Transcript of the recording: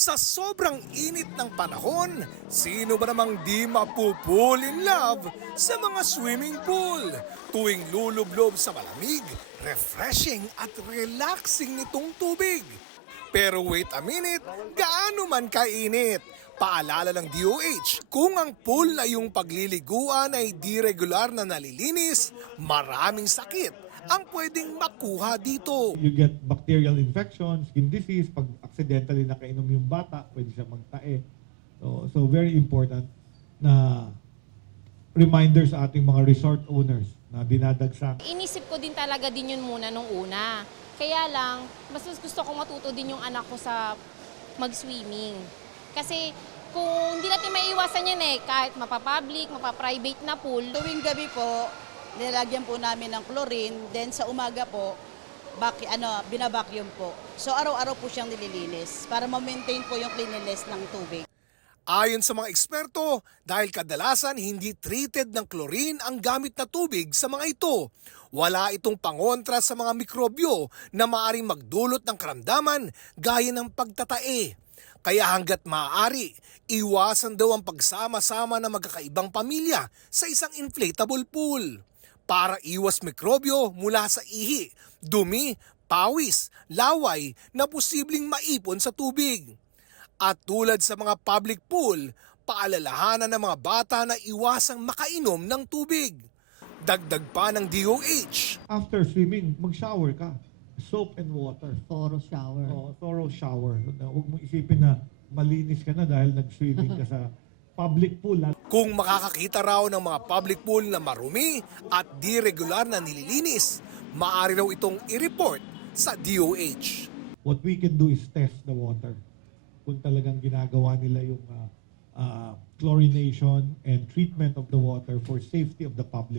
Sa sobrang init ng panahon, sino ba namang di mapupul in love sa mga swimming pool? Tuwing lulublob sa malamig, refreshing at relaxing nitong tubig. Pero wait a minute, gaano man kainit? Paalala ng DOH, kung ang pool na iyong pagliliguan ay di regular na nalilinis, maraming sakit ang pwedeng makuha dito. You get bacterial infection, skin disease, pag accidentally nakainom yung bata, pwede siya magtae. So very important na reminder sa ating mga resort owners na dinadagsak. Inisip ko din talaga din yun muna nung una. Kaya lang, mas gusto ko matuto din yung anak ko sa mag-swimming. Kasi kung hindi natin maiiwasan yan kahit mapapublic, mapaprivate na pool. Tuwing gabi po, nilalagyan po namin ng chlorine, then sa umaga po, binabacuum po. So araw-araw po siyang nililinis para ma-maintain po yung cleanliness ng tubig. Ayon sa mga eksperto, dahil kadalasan hindi treated ng chlorine ang gamit na tubig sa mga ito, wala itong pangontra sa mga mikrobyo na maaaring magdulot ng karamdaman gaya ng pagtatae. Kaya hanggat maaari, iwasan daw ang pagsama-sama ng magkakaibang pamilya sa isang inflatable pool para iwas mikrobyo mula sa ihi, dumi, pawis, laway na posibleng maipon sa tubig. At tulad sa mga public pool, paalalahanan ng mga bata na iwasang makainom ng tubig. Dagdag pa ng DOH. After swimming, mag-shower ka. Soap and water. Thorough shower. Thorough shower. Huwag mo isipin na malinis ka na dahil nag-swimming ka sa public pool. Kung makakakita raw ng mga public pool na marumi at di regular na nililinis, maaari raw itong i-report sa DOH. What we can do is test the water. Kung talagang ginagawa nila yung chlorination and treatment of the water for safety of the public.